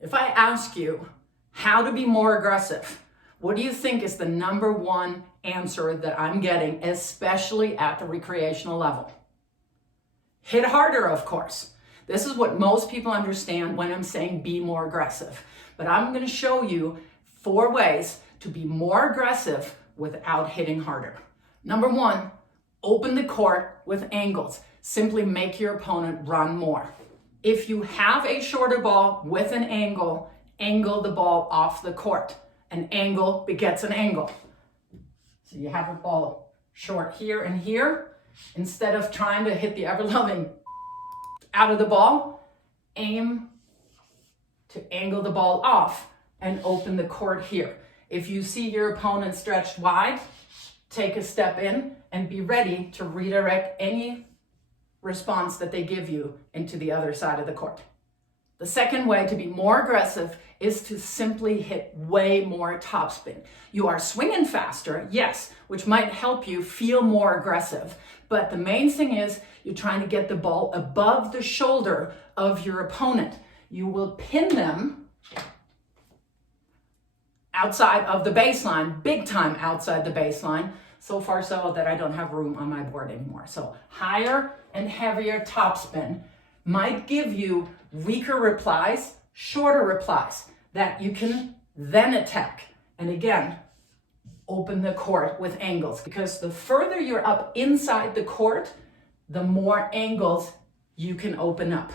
If I ask you how to be more aggressive, what do you think is the number one answer that I'm getting, especially at the recreational level? Hit harder, of course. This is what most people understand when I'm saying be more aggressive. But I'm going to show you 4 ways to be more aggressive without hitting harder. Number 1, open the court with angles. Simply make your opponent run more. If you have a shorter ball with an angle, angle the ball off the court. An angle begets an angle. So you have a ball short here and here. Instead of trying to hit the ever-loving out of the ball, aim to angle the ball off and open the court here. If you see your opponent stretched wide, take a step in and be ready to redirect any response that they give you into the other side of the court. The second way to be more aggressive is to simply hit way more topspin. You are swinging faster, yes, which might help you feel more aggressive. But the main thing is you're trying to get the ball above the shoulder of your opponent. You will pin them outside of the baseline, big time outside the baseline. So far so that I don't have room on my board anymore. So higher and heavier topspin might give you weaker replies, shorter replies that you can then attack. And again, open the court with angles, because the further you're up inside the court, the more angles you can open up.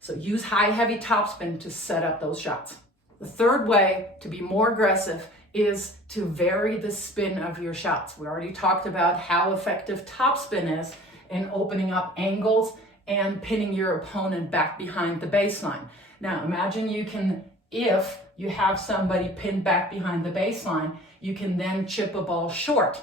So use high, heavy topspin to set up those shots. The third way to be more aggressive is to vary the spin of your shots. We already talked about how effective topspin is in opening up angles and pinning your opponent back behind the baseline. Now imagine if you have somebody pinned back behind the baseline, you can then chip a ball short.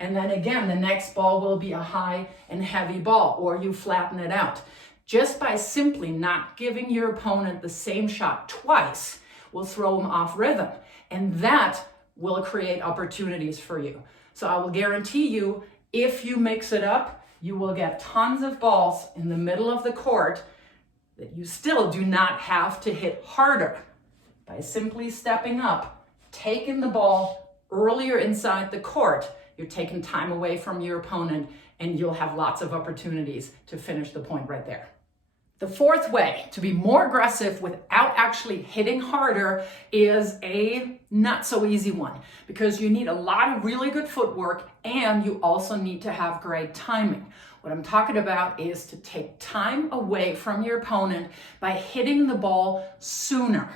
And then again, the next ball will be a high and heavy ball, or you flatten it out. Just by simply not giving your opponent the same shot twice will throw them off rhythm. And that will create opportunities for you. So I will guarantee you, if you mix it up, you will get tons of balls in the middle of the court that you still do not have to hit harder. By simply stepping up, taking the ball earlier inside the court, you're taking time away from your opponent and you'll have lots of opportunities to finish the point right there. The fourth way to be more aggressive without actually hitting harder is a not so easy one, because you need a lot of really good footwork and you also need to have great timing. What I'm talking about is to take time away from your opponent by hitting the ball sooner,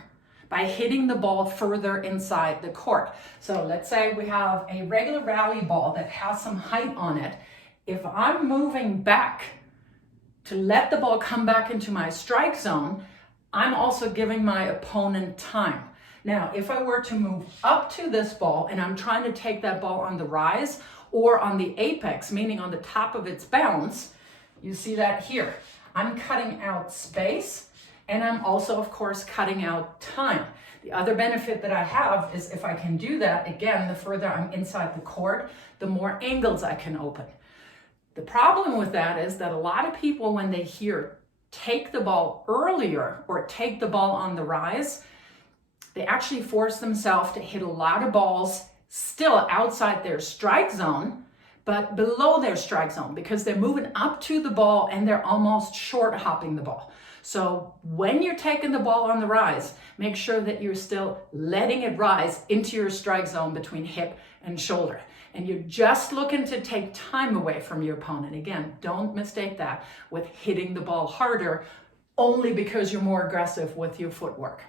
by hitting the ball further inside the court. So let's say we have a regular rally ball that has some height on it. If I'm moving back to let the ball come back into my strike zone, I'm also giving my opponent time. Now, if I were to move up to this ball and I'm trying to take that ball on the rise or on the apex, meaning on the top of its bounce, you see that here. I'm cutting out space and I'm also, of course, cutting out time. The other benefit that I have is if I can do that, again, the further I'm inside the court, the more angles I can open. The problem with that is that a lot of people, when they hear take the ball earlier or take the ball on the rise, they actually force themselves to hit a lot of balls still outside their strike zone, but below their strike zone, because they're moving up to the ball and they're almost short hopping the ball. So when you're taking the ball on the rise, make sure that you're still letting it rise into your strike zone between hip and shoulder. And you're just looking to take time away from your opponent. Again, don't mistake that with hitting the ball harder only because you're more aggressive with your footwork.